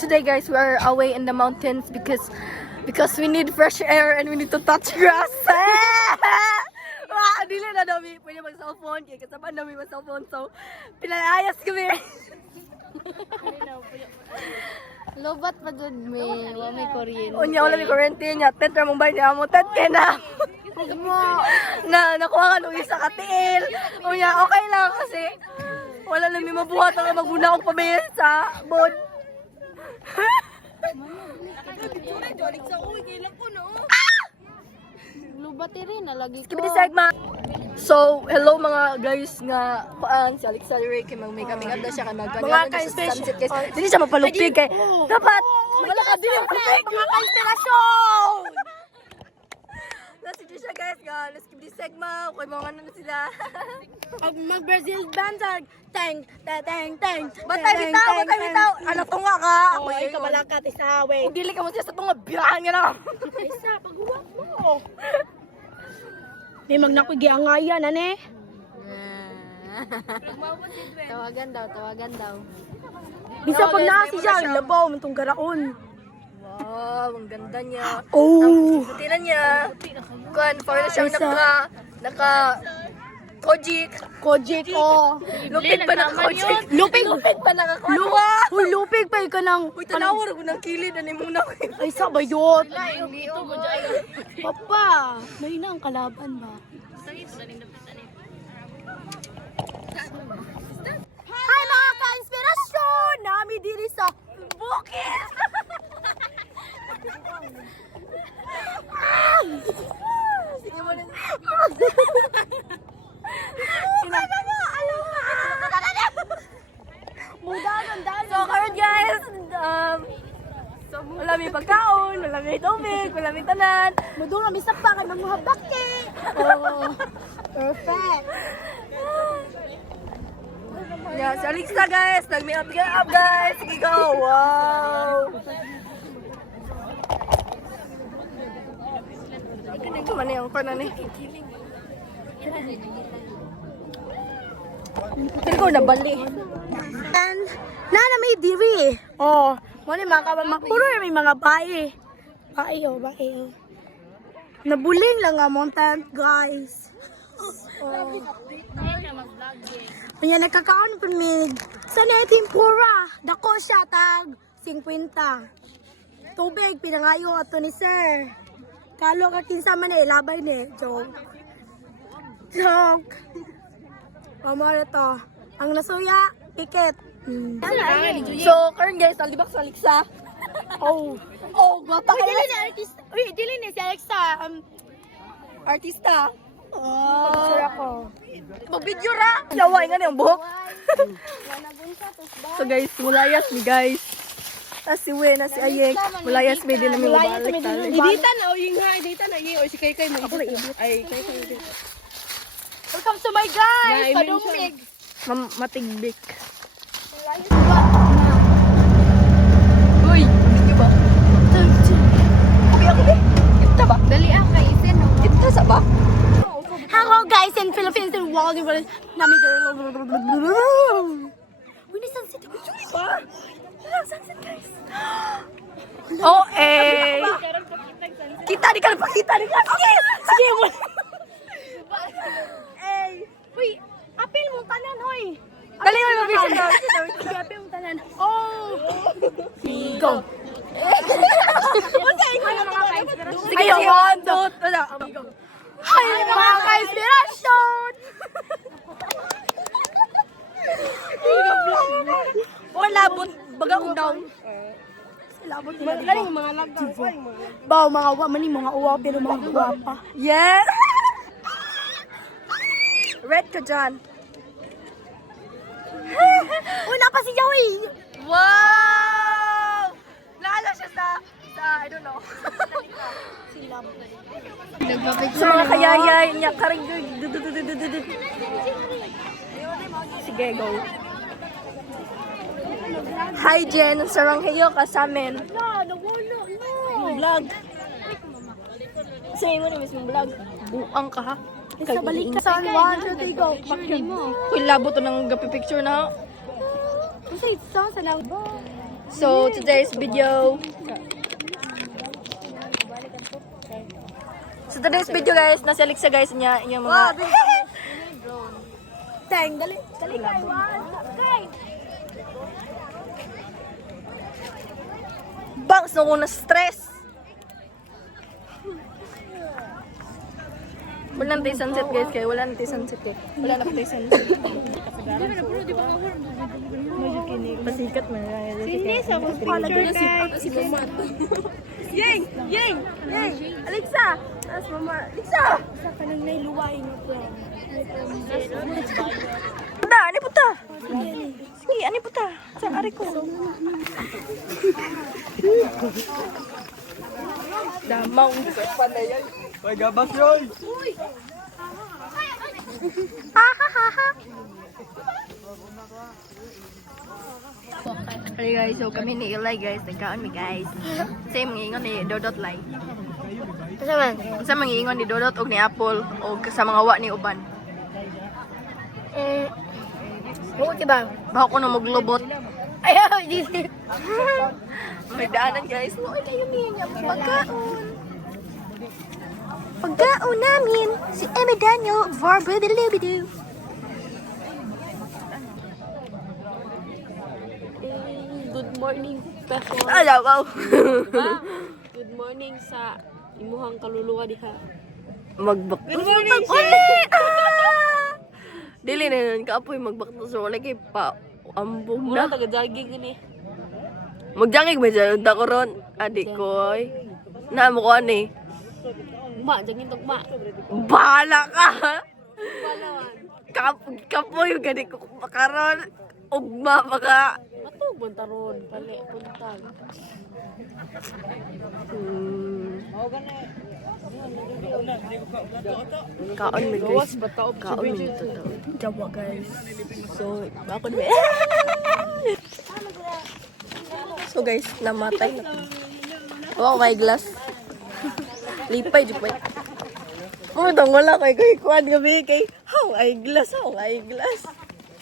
today guys, we are away in the mountains because we need fresh air and we need to touch grass. Dili na dami pwede mag-cellphone kaya kasaban dami mag-cellphone, so pinalayas kami. Lobat pa dun may kuryente. Unya wala may kuryente niya, tetra mong bahay niya mo, tet kaya na nakuha ka nung isa katiil. Unya okay lang kasi wala na may mabuhat ang magbuna akong pabihis sa bod. Lobat rin nalagi ko. Skip the segment. So, hello mga guys nga paan si Alexa Ray kay mag make up siya ka nagkagano sa sunset guys. Dili siya mapalupig kay dapat wala ka din mga ka-inspirasyon. Nasi siya guys nga, let's skip this segment. Kay mga ano na sila. Pag mag-Brazil band tang. Batay bitaw. Ano tunga ka? Ako ay kabalakat isawe. Kung dili ka mo siya sa tunga, birahan nga na. Isa paghuwag mo. May magnakugiangayan ane. Tawagan daw. Bisa pag nasi siya, labaw man tong garaon. Wow, ang ganda niya. Ang puti na niya. Kuan, parang siya naka Kojik. Lupig pa na Kojik. Lupig pa na ka. Uy, lupig pa ka nang. Uy, tanawar ko ng kilid. Ano yung muna ko? Ay, sabayot. Papa, may na ang kalaban ba? Hi mga ka-inspirasyon! Nami diri sa bukid! Sige mo na. So, karon guys, wala may pagkaon, wala may tubig, wala may tanan. Mudo nga bisap pa kay magmuhabake. Oh. Perfect. Yeah, si Alexa guys, nag-make up guys. Sige go, wow. Ikaw ko man yung kanan eh. Hindi ko nabali. And nana may diri. Oh, mo ni puro may mga bae. Bae. Nabuling lang nga mountain, guys. Oh. Kanya nagkakaon permig. Sa neting pura, dako siya tag 50. Tubig pinangayo ato ni sir. Kalo ka kinsa man labay ni. Joke. Pamara to. Ang nasuya, pikit. So, karon guys, nalibak sa Alexa. Oh, Gwapa ka dili na. ni artist. Uy, dili ni si Alexa. Artista. Picture ako. Mag-video ra. Laway nga yung buhok. So guys, mulayas ni guys. Tas si We na si Ayek. Mulayas may din namin mabalik tali. Edita na o yung nga, edita na yung o si Kay mo. Ako na edit. Ay, Kay. Welcome to my guys! Padumig! Matigbik. Uy, video ba? Okay. Ito ba? Dali kay Isen, no? Ito sa ba? Hello guys in Philippines and world nami we need sunset Ba? Sunset guys. Oh, eh. Kita di ka pakita di ka. Sige mo. Uy, apil mo tanan hoy. Dali mo mag-video. Sige, apil mo tanan. Oh. Go. Sige, 1, 2, 3. Hi mga ka-inspirasyon. Labot. Baga kong down. Labot nila. Mga lagaw. Baw, mga mga uwa pero mga guwapa. Yes. Red ka dyan. Una pa si Joey. Wow! Naala siya sa I don't know. Sa mga kayayay niya, karing sige, go. Hi, Jen. Saranghayo ka sa amin. Vlog. Say mo na mismo vlog. Buang ka ha. Sa balik ka sa 1, 2, 3, go. Kung labo to ng gapi picture na. Kasi sa labo. So, today's video. So, today's video guys, nasa Alexa guys niya, yung mga... Teng, dali kay one. Okay. Bangs na ko na stress. Wala na tayo sunset guys, kaya wala na tayo sunset eh. Wala na tayo sunset. Pasikat na. Hindi sa picture guys. Yeng! Yeng! Yeng! Alexa! As mama. Alexa! Sa kanang nailuwain mo po. Puta! Ani puta? Sige, ani puta? Sa ari ko. Damaw. Hoy, gabas yun! Hey guys, so kami ni Eli guys, nagkaon mi guys. Say mangingon ni Dodot Lai. Kasaman. Sa mangingon ni Dodot og ni Apple og sa mga wa ni uban. Buti ba? Baho ko na maglubot. Ayaw, hindi. May daanan guys. Noy kayo niya pagkaon. Pagkaon namin si Emmy Daniel Varbibilubidu. Good morning, Peso. Alaw ko. Good morning sa imuhang kaluluwa diha. Magbak. Good morning, Ulit! Dili na yun. Kaapoy magbakto sa wala kay pa ambong Mura na. taga-jogging ni. Magjangig ba dyan? Unta ko ron. Adik ko ay. Na mo ko ani. Ma, jangin tugma. Bahala ka! Balawan. Kapoy yung gani ko makaroon. Ugma pa ka. Matug bantaron, pali puntag. Kaon mi guys. Gawas ba't kaop Kaon mi to. Jawa guys. So, ako na. So guys, namatay na. Wow, may glass. Lipay di pa. Mo tong wala kay kuan gabi kay how ay glass, how ay glass.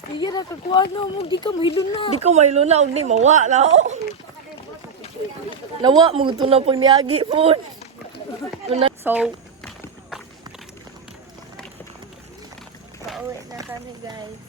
Sige na, kakuha na mo. Di ka mahilo na. Di ko may luna og ni mawa na ako. Nawa mo to na pag niagi po. So, Pauwi na kami, guys.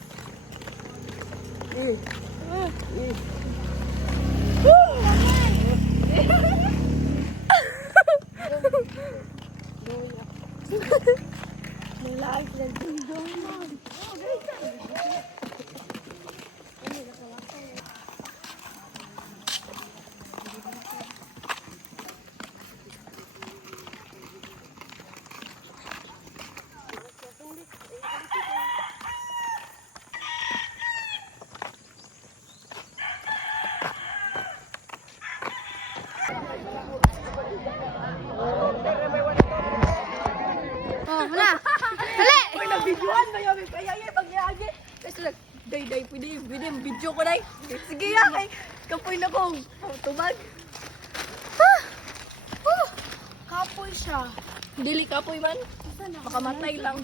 Oh, wala. Dali! Uy, nabidyoan na yun. Kaya yung pag-iagi. Kasi lang, day, pwede video ko na. Sige ya, kay kapoy na kong tubag. Kapoy siya. Dili kapoy man. Makamatay lang.